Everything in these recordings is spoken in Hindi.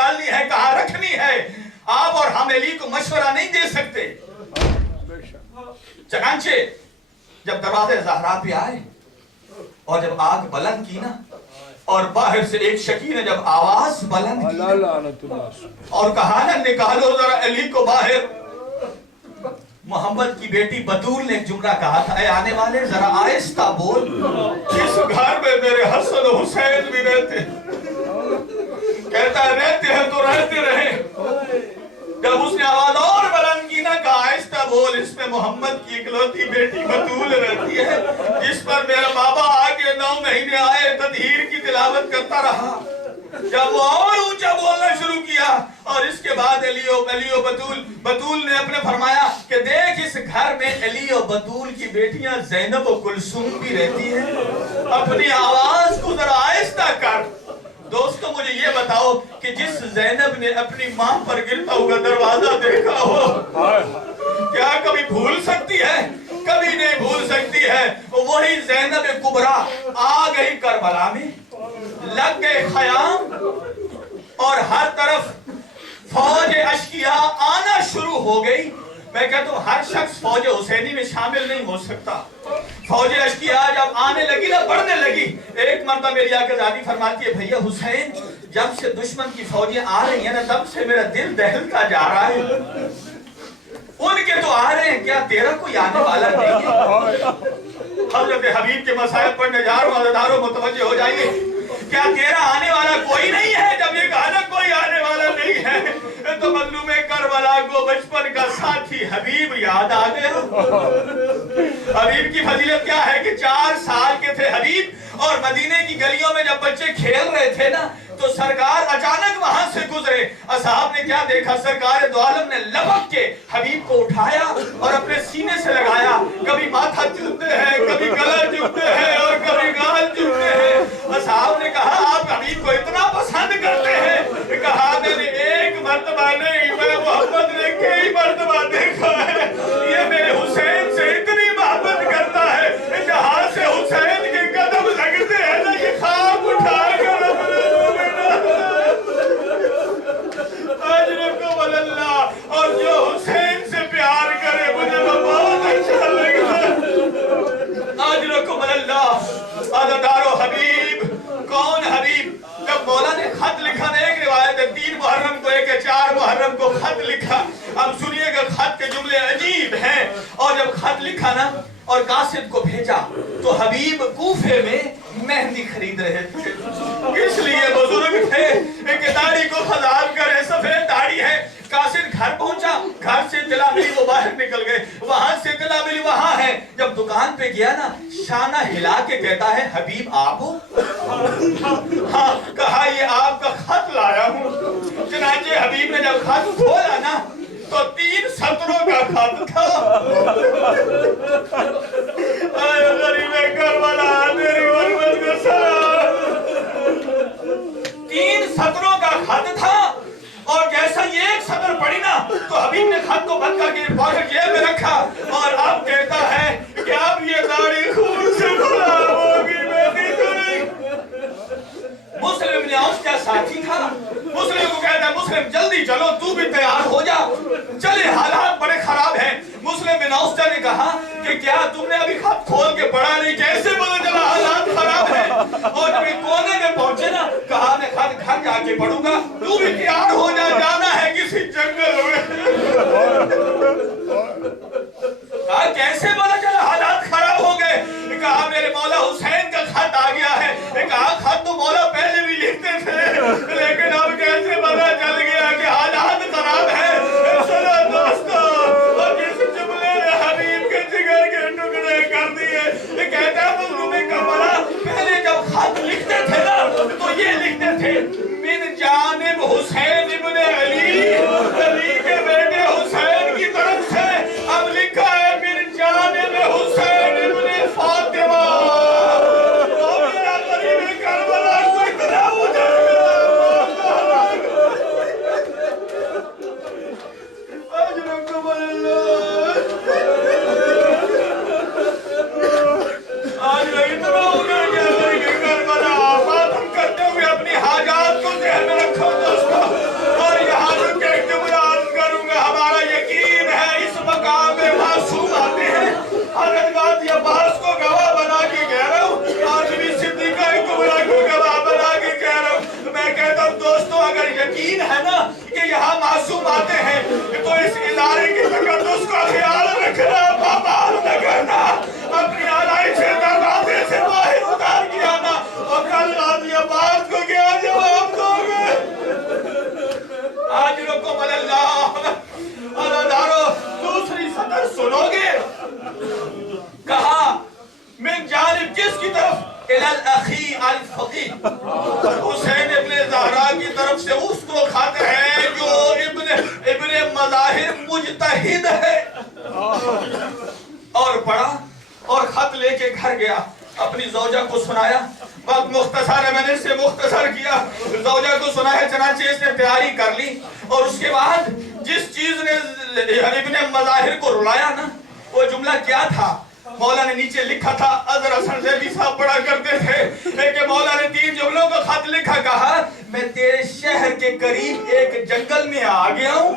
निकालनी है, कहाँ रखनी है। आप और हम अली को मशवरा नहीं दे सकते। चनांचे जब दरवाजे ज़हरा पे आए और जब आग बुलंद की ना, और बाहर से एक शकी ने जब आवाज बुलंद की और कहा ना, निकालो जरा अली को बाहर। मोहम्मद की बेटी बतूल ने एक जुमला कहा था, आने वाले जरा आहिस्ता बोल, इस घर में मेरे हसन हुसैन भी रहते। कहता रहते हैं तो रहते रहे। जब उसने आवाज और बुलंद की ना, कहा आहिस्ता बोल, इसमें मोहम्मद की इकलौती बेटी बतूल रहती है, जिस पर मेरा बाबा आके 9 महीने आए तदहीर की तिलावत करता रहा। जब वो और ऊंचा बोलना शुरू किया, और इसके बाद अली और बतूल ने अपने फरमाया कि देख, इस घर में अली और बतूल की बेटियां ज़ैनब और कुलसूम भी रहती है, अपनी आवाज को जरा आहिस्ता कर। दोस्तों मुझे ये बताओ कि जिस ज़ैनब ने अपनी मां पर गिरता हुआ दरवाजा देखा हो, क्या कभी भूल सकती है? कभी नहीं भूल सकती है। वही ज़ैनब कुबरा आ गई करबला में, लग गए खयाम, और हर तरफ फौज अशकिया आना शुरू हो गई। मैं कहता हूँ हर शख्स फौज हुसैनी में शामिल नहीं हो सकता। फौज अशकिया जब आने लगी ना, बढ़ने लगी। एक मर्तबा मेरी आज़ादी फरमाती है, भैया हुसैन, जब से दुश्मन की फौजें आ रही है ना, तब से मेरा दिल दहलता जा रहा है। उनके तो आ रहे हैं, क्या तेरा कोई आने वाला नहीं है? हज़रत हबीब के मसाइब पढ़ने जा रहा हूं, हज़ारों मुतवज्जे हो जाइए। क्या तेरा आने वाला कोई नहीं है? जब ये कहा ना कोई आने वाला नहीं है, तो मजलूम करबला को बचपन का साथी हबीब याद आ गया। हबीब की फजीलत क्या है कि 4 साल के थे हबीब, और मदीने की गलियों में जब बच्चे खेल रहे थे ना, तो सरकार अचानक वहां से गुजरे। असहाब ने क्या देखा, सरकार दो आलम ने लपक के हबीब को उठाया और अपने सीने से लगाया। कभी माथा चूमते हैं, कभी गला चूमते हैं, और कभी गाल चूमते हैं। असहाब ने कहा, आप हबीब को इतना पसंद करते हैं? कहा, मैंने एक मर्तबा नहीं, मैं मोहम्मद ने कई मर्तबा देखा है। ये मेरे हुसैन से इतनी मोहब्बत करता है, जहां से हुसैन के कदम लगते हैं ना, ये खाक उठाकर और जो हुसैन से प्यार करे, मुझे वो बहुत अच्छा लगता। आज रखो बल्ला आज़ादारो हबीब। कौन हबीब? जब मौला ने खत लिखा ना, एक रिवायत है 3 मुहर्रम को, एक 4 मुहर्रम को खत लिखा। अब सुनिएगा, खत के जुमले अजीब हैं। और जब खत लिखा ना और कासिद को भेजा, तो हबीब कूफे में मेहंदी खरीद रहे थे, इसलिए बुजुर्ग थे कि दाढ़ी को खजाब करे, सफेद दाढ़ी है। कासिद घर पहुंचा, घर से इत्तला मिली, वो बाहर निकल गए। वहां से इत्तला मिली, वहां है। जब दुकान पे गया ना, शाना हिला के कहता है, हबीब आप हो? हाँ, कहा ये आपका खत लाया हूँ। चनाचे हबीब ने जब खत खोला ना, तो 3 सत्रों का खत था। गरीब करबला, तेरी गुर्बत का सलाम। 3 सत्रों का खत था, और जैसा ये एक सदर पड़ी ना, तो हबीब ने खत को बंद करके पॉकेट जेब में रखा, और अब कहता है कि अब ये दाढ़ी खून से धुला होगी। मुस्लिम ने उसका साथी था। मुस्लिम को कहता है, मुस्लिम जल्दी चलो, तू भी तैयार हो जा, चले, हालात बड़े खराब हैं। मुस्लिम बिन औस्ता ने कहा कि क्या तुमने अभी खत खोल के पढ़ा नहीं? कैसे पता चला हालात खराब है? और जब कोने में पहुंचे ना, कहा मैं खत घर जाके पढ़ूंगा, तू भी तैयार हो जा, जाना है किसी जंगल में। कहा कैसे पता चला हालात खराब हो गए? कहा मेरे मौला हुसैन का खत आ गया है। कहा खत तो मौला पहले भी लिखते थे, लेकिन अब कैसे पता चल गया कि हालात खराब है? सुनो दोस्तों, और जिस जुमले ने हबीब के जिगर के टुकड़े कर दिए, ये कहता है मजलूम करबला, पहले जब खत लिखते थे ना, तो ये लिखते थे, मिन जानिब हुसैन यकीन है ना कि यहाँ मासूम आते हैं, तो इस इदारे की तकद्दुस का ख्याल रखना, पामाल न करना, अपनी आलाई से दरवाजे से बाहर उतार के आना, और कल आदमी अब्बास को क्या जवाब दोगे? आज रखो मल्लाह अदारो दूसरी सदर सुनोगे। कहा मैं जानिब किसकी तरफ? इलल अखी अल फकीह, हुसैन इब्ने ज़हरा की तरफ से उसको खत है जो इब्ने मज़ाहिर मुजतहिद है। और पढ़ा और खत लेके घर गया, अपनी ज़ौजा को सुनाया। वक्त मुख्तसर है, मैंने इससे मुख्तसर किया। ज़ौजा को सुनाया, चनाचे इसने तैयारी कर ली। और उसके बाद जिस चीज ने इब्ने मज़ाहिर को रुलाया ना, वो जुमला क्या था? मौला ने नीचे लिखा था, अज़र हसन ज़ैदी साहब पढ़ा करते थे कि मौला ने 3 जुमलों का खत लिखा। कहा मैं तेरे शहर के करीब एक जंगल में आ गया हूँ,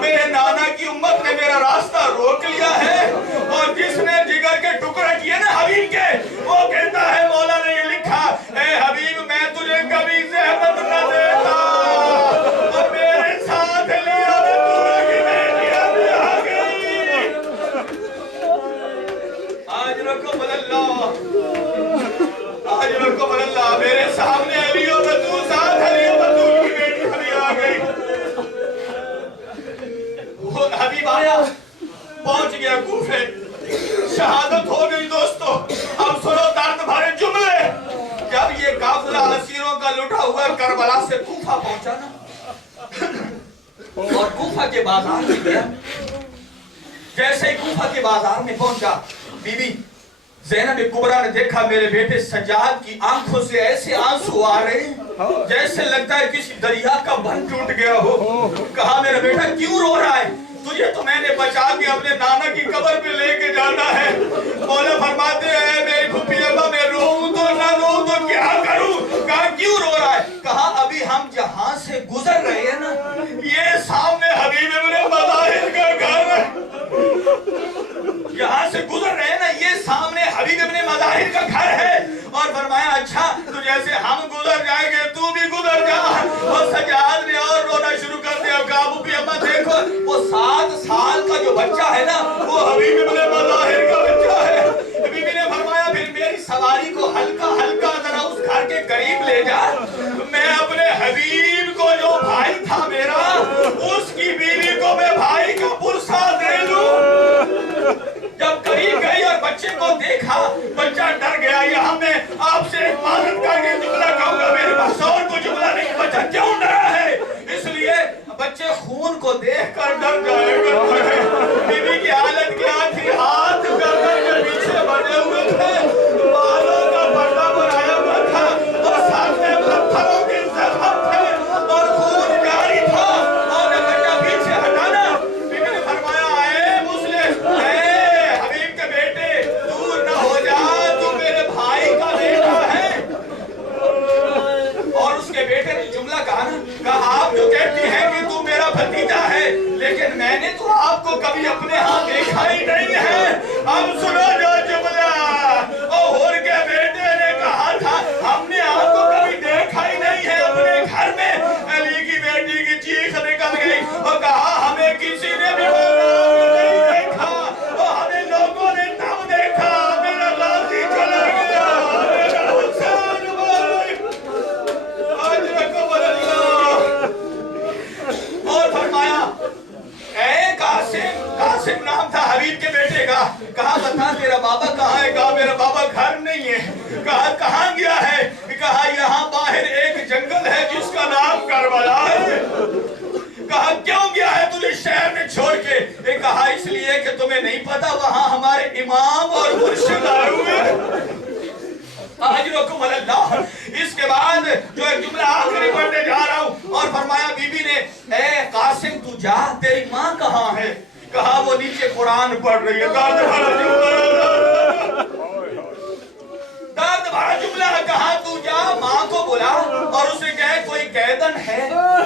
मेरे नाना की उम्मत ने मेरा रास्ता रोक लिया है, और जिसने जिगर के टुकड़े किए ना हबीब के, वो कहता है मौला ने ये लिखा, ए हबीब मैं तुझे कभी ज़हमत न देता, और मेरे साथ ले मेरे सामने अली और बतूल साथ अली और बतूल की बेटी हबीब आ गई। वो हबीब आया, पहुंच गया कूफे, शहादत हो गई। दोस्तों अब सुनो दर्द भरे जुमले। जब ये काफिला असीरों का लुटा हुआ करबला से कूफा पहुंचा ना, और कूफा के बाजार में गया, जैसे ही कूफा के बाजार में पहुंचा, बीबी ज़ैनब कुबरा ने देखा मेरे बेटे सज्जाद की आंखों से ऐसे आंसू आ रहे हैं जैसे लगता है किसी दरिया का बंध टूट गया हो। कहा मेरा बेटा क्यों रो रहा है? तुझे तो मैंने बचा के अपने नाना की कब्र पे लेके जाना है। मौला फरमाते हैं मेरी फुप्पी अम्मा, मैं रोऊं तो ना रोऊं तो क्या करूं? कहा क्यों रो रहा है? कहा अभी हम जहां से गुजर रहे हैं ना, ये सामने हबीब इब्ने मज़ाहिर का घर है। यहाँ से गुजर रहे हैं ना, ये सामने हबीब इब्ने मज़ाहिर का घर है। और फरमाया अच्छा तो जैसे हम गुजर जाएंगे तू भी गुजर जा। और सज्जाद ने और रोना शुरू कर दिया। काबू भी अम्मा देखो, वो 7 साल का जो बच्चा है ना, वो हबीब इब्ने मज़ाहिर का बच्चा है। बीबी ने फरमाया फिर मेरी सवारी को हल्का हल्का जरा उस घर के करीब ले जा, मैं अपने हबीब को जो भाई था मेरा, उसकी बीवी को मैं भाई का पुरसा दे लूं। जब करीब गई और बच्चे को देखा, बच्चा डर गया। यहाँ मैं आपसे इबादत करके जुमला कहूंगा, मेरे पास और कोई जुमला नहीं। बच्चा क्यों डरा है? इसलिए बच्चे खून को देखकर डर जाएगा। बीवी की हालत क्या थी? हाथ गर्दन के पीछे बने हुए थे, बालों का पर्दा बनाया हुआ था, और सामने पत्थरों के जख्म थे, और खून जारी था, और बच्चा पीछे हटाना। बीवी ने फरमाया ए मुस्लिम, हबीब के बेटे दूर न हो जा, तू मेरे भाई का बेटा है। और उसके बेटे ने जुमला कहा ना, कहा आप जो कहती हैं कि तू मेरा भतीजा है, लेकिन मैंने तो आपको कभी अपने हाथ देखा ही नहीं है। अब सुनो जो जुमला और के बेटे ने कहा था, हमने आपको कभी देखा ही नहीं है अपने घर में। अली की बेटी की चीख निकल गई और कहा हमें किसी ने भी नहीं देखा, और हमें लोगों ने तब देखा मेरा गाजी चला गया, मेरा हुसैन आज रखो बदला। और फरमाया ए कासिम, कासिम नाम था हबीब के बेटे का। कहा बता तेरा बाबा कहाँ है? कहा मेरा बाबा घर नहीं है। कहा कहाँ गया है? कहा यहाँ बाहर एक जंगल है जिसका नाम करबला है। कहा क्यों गया है तुझे शहर में छोड़ के? कहा इसलिए कि तुम्हें नहीं पता वहाँ हमारे इमाम और मुर्शिद आए हुए। इसके बाद जो एक जुमला आखिरी पढ़ने जा रहा हूँ, और फरमाया बीबी ने ए कासिम तू जा, तेरी माँ कहाँ है? कहा वो नीचे कुरान पढ़ रही है। दर्द भरा जुमला। कहा तू जा माँ को बुला और उसे कहे कोई कैदन है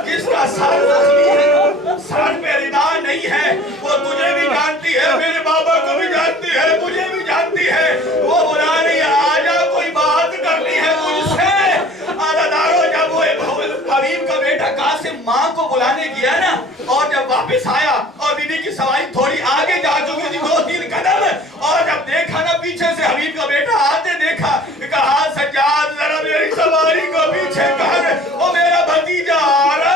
जिसका सर जख्मी है, सर पे रिदा नहीं है, वो तुझे भी जानती है, मेरे बाबा को भी जानती है, मुझे भी जानती है, वो बुला रही है, आजा कोई बात करनी है मुझसे। आदादारो जब वो हबीब का बेटा कासिम माँ को बुलाने गया ना, और जब वापस आया और बीबी की सवारी थोड़ी आगे जा चुकी थी, 2-3 कदम, और जब देखा ना पीछे से हबीब का बेटा आते देखा, कहा सज्जाद जरा मेरी सवारी को पीछे कर, और मेरा भतीजा आ रहा